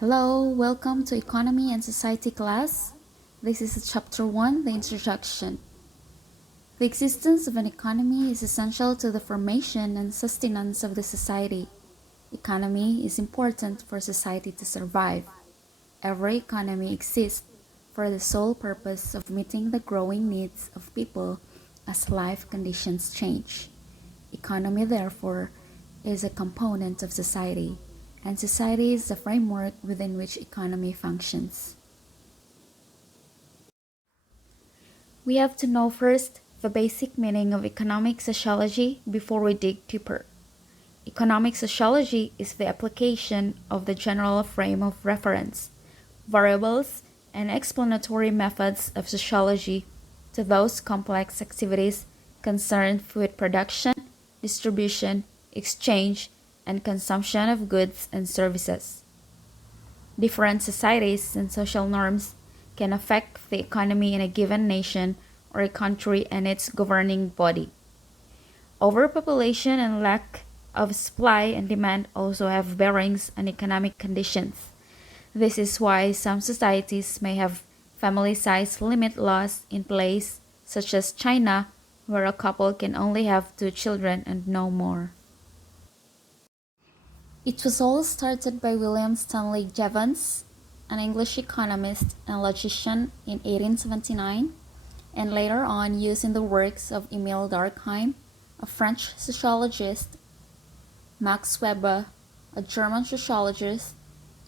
Hello, welcome to Economy and Society class. This is chapter 1, the introduction. The existence of an economy is essential to the formation and sustenance of the society. Economy is important for society to survive. Every economy exists for the sole purpose of meeting the growing needs of people as life conditions change. Economy, therefore, is a component of society, and society is the framework within which economy functions. We have to know first the basic meaning of economic sociology before we dig deeper. Economic sociology is the application of the general frame of reference, variables, and explanatory methods of sociology to those complex activities concerned with production, distribution, exchange, and consumption of goods and services. Different societies and social norms can affect the economy in a given nation or a country and its governing body. Overpopulation and lack of supply and demand also have bearings on economic conditions. This is why some societies may have family size limit laws in place, such as China, where a couple can only have 2 children and no more. It was all started by William Stanley Jevons, an English economist and logician in 1879, and later on used in the works of Emile Durkheim, a French sociologist, Max Weber, a German sociologist,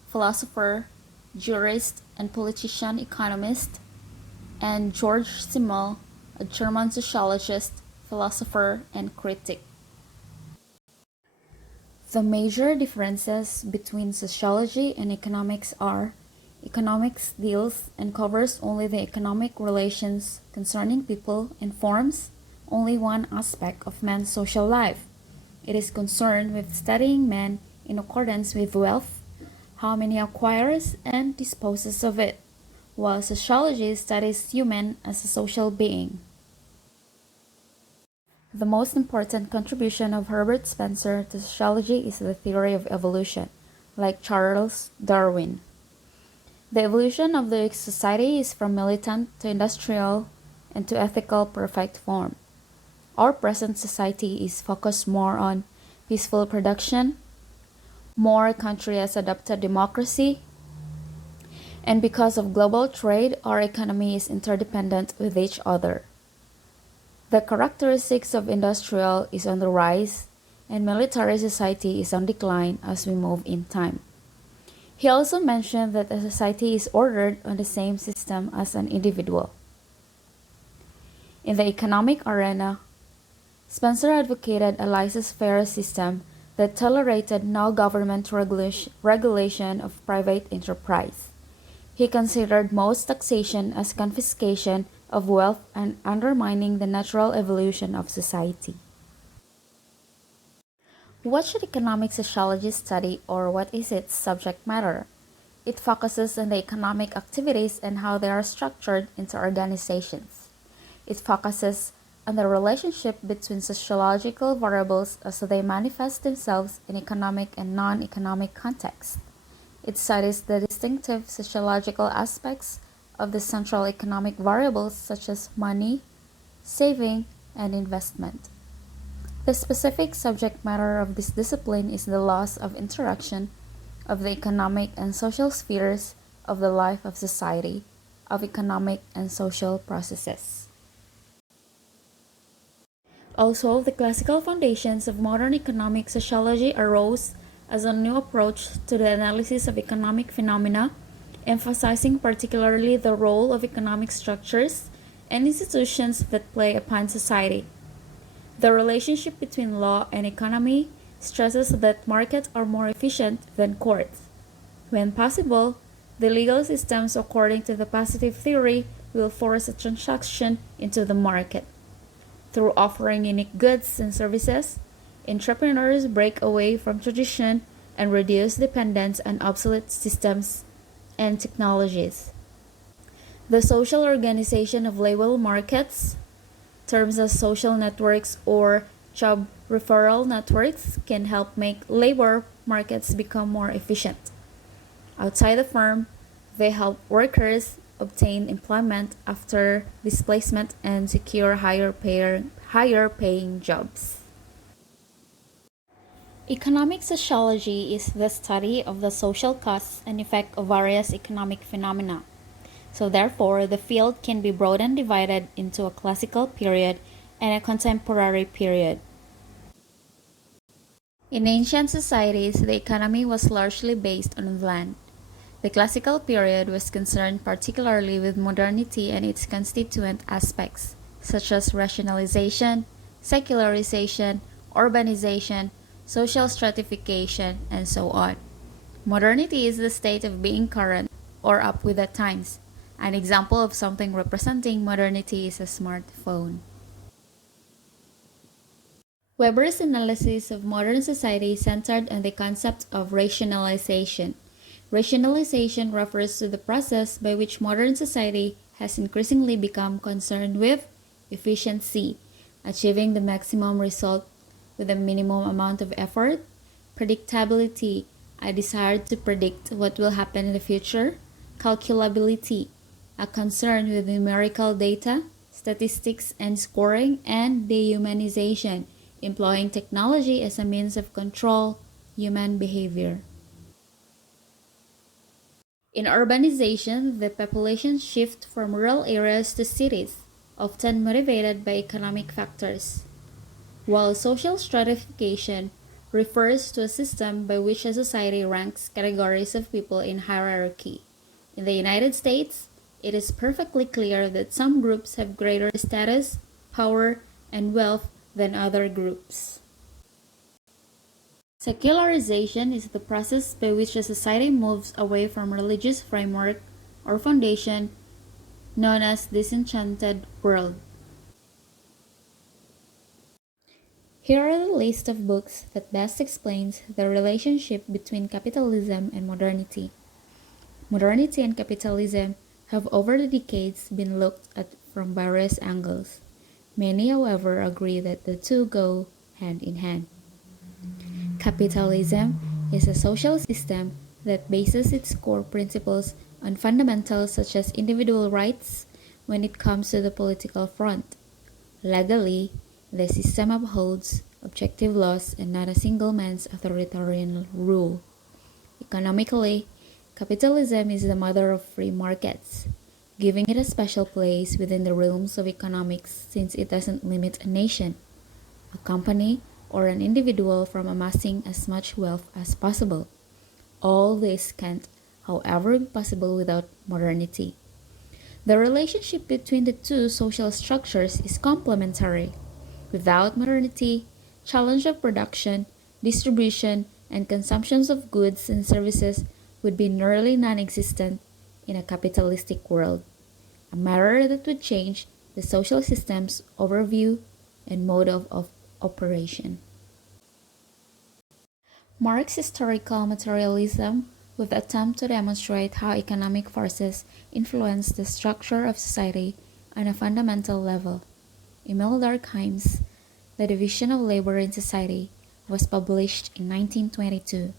philosopher, jurist, and politician economist, and George Simmel, a German sociologist, philosopher, and critic. The major differences between sociology and economics are: economics deals and covers only the economic relations concerning people and forms only one aspect of man's social life. It is concerned with studying man in accordance with wealth, how many acquires and disposes of it, while sociology studies human as a social being. The most important contribution of Herbert Spencer to sociology is the theory of evolution, like Charles Darwin. The evolution of the society is from militant to industrial and to ethical perfect form. Our present society is focused more on peaceful production, more country has adopted democracy, and because of global trade, our economy is interdependent with each other. The characteristics of industrial is on the rise, and military society is on decline as we move in time. He also mentioned that a society is ordered on the same system as an individual. In the economic arena, Spencer advocated a laissez-faire system that tolerated no government regulation of private enterprise. He considered most taxation as confiscation of wealth and undermining the natural evolution of society. What should economic sociology study, or what is its subject matter? It focuses on the economic activities and how they are structured into organizations. It focuses on the relationship between sociological variables as they manifest themselves in economic and non-economic contexts. It studies the distinctive sociological aspects of the central economic variables such as money, saving, and investment. The specific subject matter of this discipline is the laws of interaction of the economic and social spheres of the life of society, of economic and social processes. Also, the classical foundations of modern economic sociology arose as a new approach to the analysis of economic phenomena, emphasizing particularly the role of economic structures and institutions that play upon society. The relationship between law and economy stresses that markets are more efficient than courts. When possible, the legal systems according to the positive theory will force a transaction into the market. Through offering unique goods and services, entrepreneurs break away from tradition and reduce dependence on obsolete systems and technologies. The social organization of labor markets, terms as social networks or job referral networks, can help make labor markets become more efficient. Outside the firm, they help workers obtain employment after displacement and secure higher paying jobs. Economic sociology is the study of the social causes and effect of various economic phenomena. So therefore, the field can be broadened and divided into a classical period and a contemporary period. In ancient societies, the economy was largely based on land. The classical period was concerned particularly with modernity and its constituent aspects, such as rationalization, secularization, urbanization, social stratification, and so on. Modernity is the state of being current or up with the times. An example of something representing modernity is a smartphone. Weber's analysis of modern society centered on the concept of rationalization. Rationalization refers to the process by which modern society has increasingly become concerned with efficiency, achieving the maximum result with a minimum amount of effort, predictability, a desire to predict what will happen in the future, calculability, a concern with numerical data, statistics and scoring, and dehumanization, employing technology as a means of control human behavior. In urbanization, the population shift from rural areas to cities, often motivated by economic factors, while social stratification refers to a system by which a society ranks categories of people in hierarchy. In the United States, it is perfectly clear that some groups have greater status, power, and wealth than other groups. Secularization is the process by which a society moves away from religious framework or foundation known as disenchanted world. Here are the list of books that best explains the relationship between capitalism and modernity. Modernity and capitalism have over the decades been looked at from various angles. Many, however, agree that the two go hand in hand. Capitalism is a social system that bases its core principles on fundamentals such as individual rights when it comes to the political front. Legally, the system upholds objective laws and not a single man's authoritarian rule. Economically, capitalism is the mother of free markets, giving it a special place within the realms of economics since it doesn't limit a nation, a company, or an individual from amassing as much wealth as possible. All this can't, however, be possible without modernity. The relationship between the two social structures is complementary. Without modernity, challenge of production, distribution, and consumptions of goods and services would be nearly non-existent in a capitalistic world, a matter that would change the social system's overview and mode of operation. Marx's historical materialism would attempt to demonstrate how economic forces influence the structure of society on a fundamental level. Emil Durkheim's The Division of Labor in Society was published in 1922,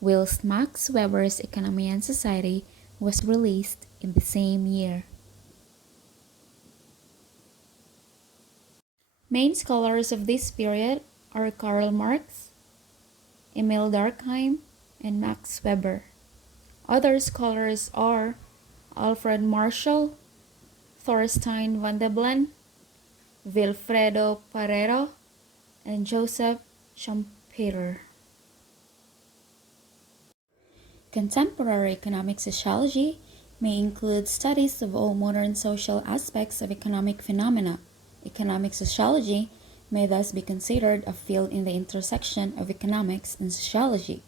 whilst Max Weber's Economy and Society was released in the same year. Main scholars of this period are Karl Marx, Emil Durkheim, and Max Weber. Other scholars are Alfred Marshall, Thorstein Vondeblen, Vilfredo Pareto, and Joseph Schumpeter. Contemporary economic sociology may include studies of all modern social aspects of economic phenomena. Economic sociology may thus be considered a field in the intersection of economics and sociology.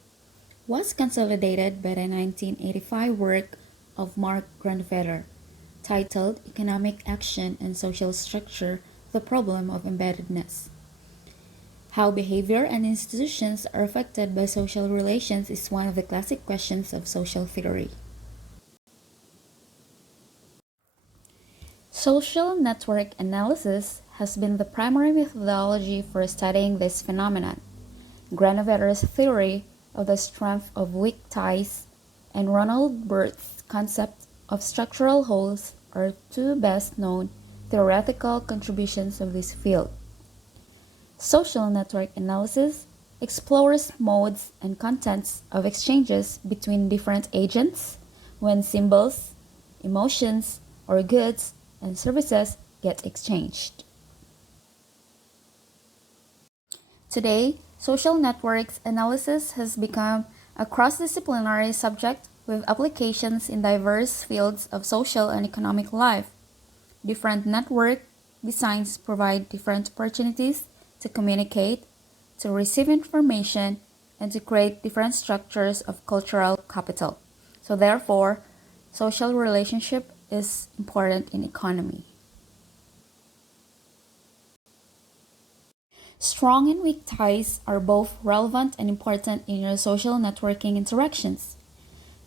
Was consolidated by the 1985 work of Mark Grunfeder, titled Economic Action and Social Structure: The Problem of Embeddedness. How behavior and institutions are affected by social relations is one of the classic questions of social theory. Social network analysis has been the primary methodology for studying this phenomenon. Grunfeder's theory of the strength of weak ties and Ronald Barthes' concept of structural wholes are two best-known theoretical contributions of this field. Social network analysis explores modes and contents of exchanges between different agents when symbols, emotions, or goods and services get exchanged. Today, social networks analysis has become a cross-disciplinary subject with applications in diverse fields of social and economic life. Different network designs provide different opportunities to communicate, to receive information, and to create different structures of cultural capital. So therefore, social relationship is important in economy. Strong and weak ties are both relevant and important in your social networking interactions.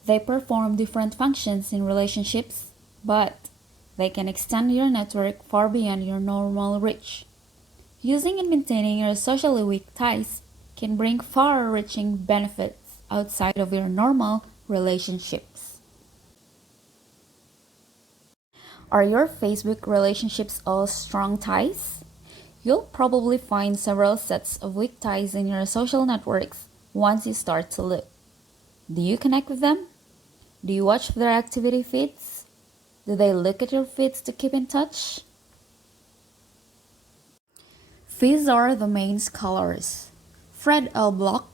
They perform different functions in relationships, but they can extend your network far beyond your normal reach. Using and maintaining your socially weak ties can bring far-reaching benefits outside of your normal relationships. Are your Facebook relationships all strong ties? You'll probably find several sets of weak ties in your social networks once you start to look. Do you connect with them? Do you watch their activity feeds? Do they look at your feeds to keep in touch? These are the main scholars. Fred L. Bloch,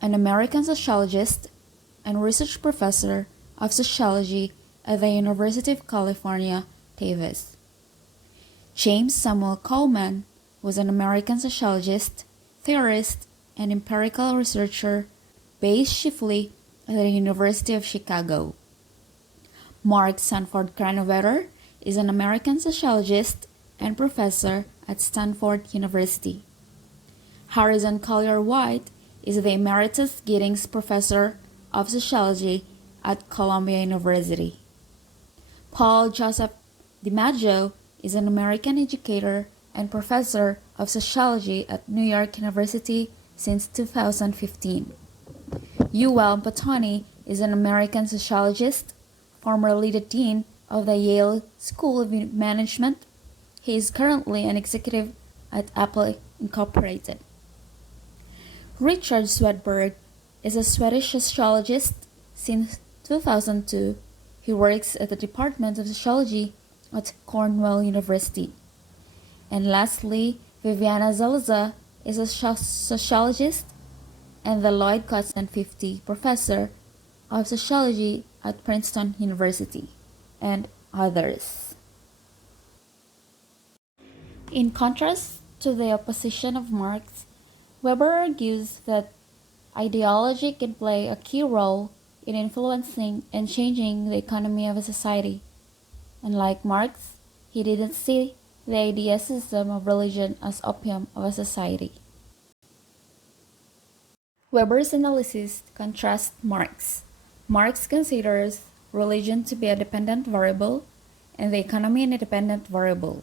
an American sociologist and research professor of sociology at the University of California, Davis. James Samuel Coleman was an American sociologist, theorist, and empirical researcher based chiefly at the University of Chicago. Mark Sanford Granovetter is an American sociologist and professor at Stanford University. Harrison Collier White is the Emeritus Giddings Professor of Sociology at Columbia University. Paul Joseph DiMaggio is an American educator and professor of sociology at New York University since 2015. Yuval Patani is an American sociologist, formerly the dean of the Yale School of Management. He is currently an executive at Apple Incorporated. Richard Swedberg is a Swedish sociologist since 2002. He works at the Department of Sociology at Cornell University. And lastly, Viviana Zalaza is a sociologist and the Lloyd Cotson 50 Professor of Sociology at Princeton University, and others. In contrast to the opposition of Marx, Weber argues that ideology can play a key role in influencing and changing the economy of a society. Unlike Marx, he didn't see the idea system of religion as opium of a society. Weber's analysis contrasts Marx. Marx considers religion to be a dependent variable and the economy an independent variable,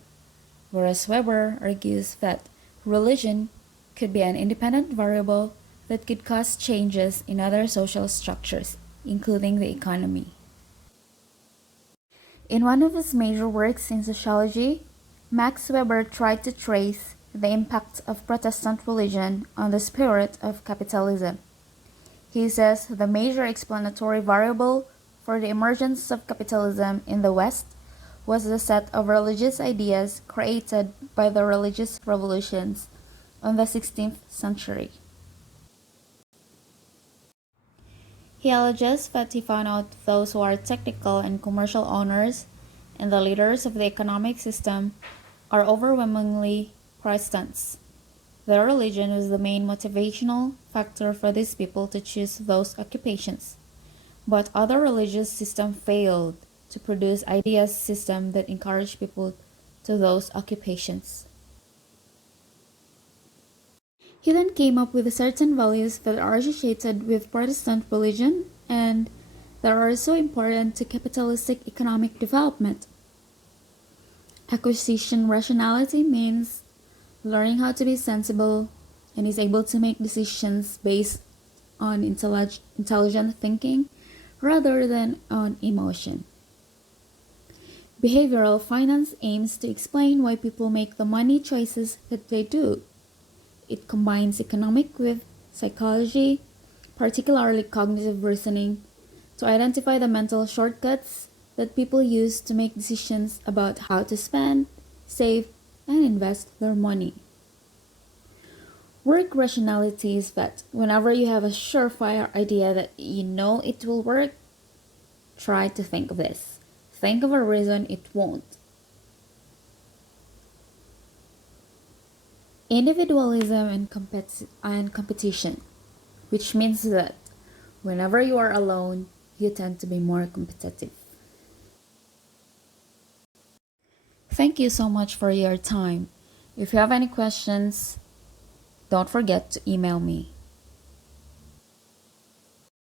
whereas Weber argues that religion could be an independent variable that could cause changes in other social structures, including the economy. In one of his major works in sociology, Max Weber tried to trace the impact of Protestant religion on the spirit of capitalism. He says the major explanatory variable for the emergence of capitalism in the West was the set of religious ideas created by the religious revolutions in the 16th century. He alleges that he found out those who are technical and commercial owners and the leaders of the economic system are overwhelmingly Protestants. Their religion was the main motivational factor for these people to choose those occupations. But other religious systems failed to produce ideas systems that encourage people to those occupations. He then came up with certain values that are associated with Protestant religion and that are so important to capitalistic economic development. Acquisition rationality means learning how to be sensible and is able to make decisions based on intelligent thinking rather than on emotion. Behavioral finance aims to explain why people make the money choices that they do. It combines economic with psychology, particularly cognitive reasoning, to identify the mental shortcuts that people use to make decisions about how to spend, save, and invest their money. Work rationality is that whenever you have a surefire idea that you know it will work, try to think of this. Think of a reason it won't. Individualism and competition, which means that whenever you are alone, you tend to be more competitive. Thank you so much for your time. If you have any questions, don't forget to email me.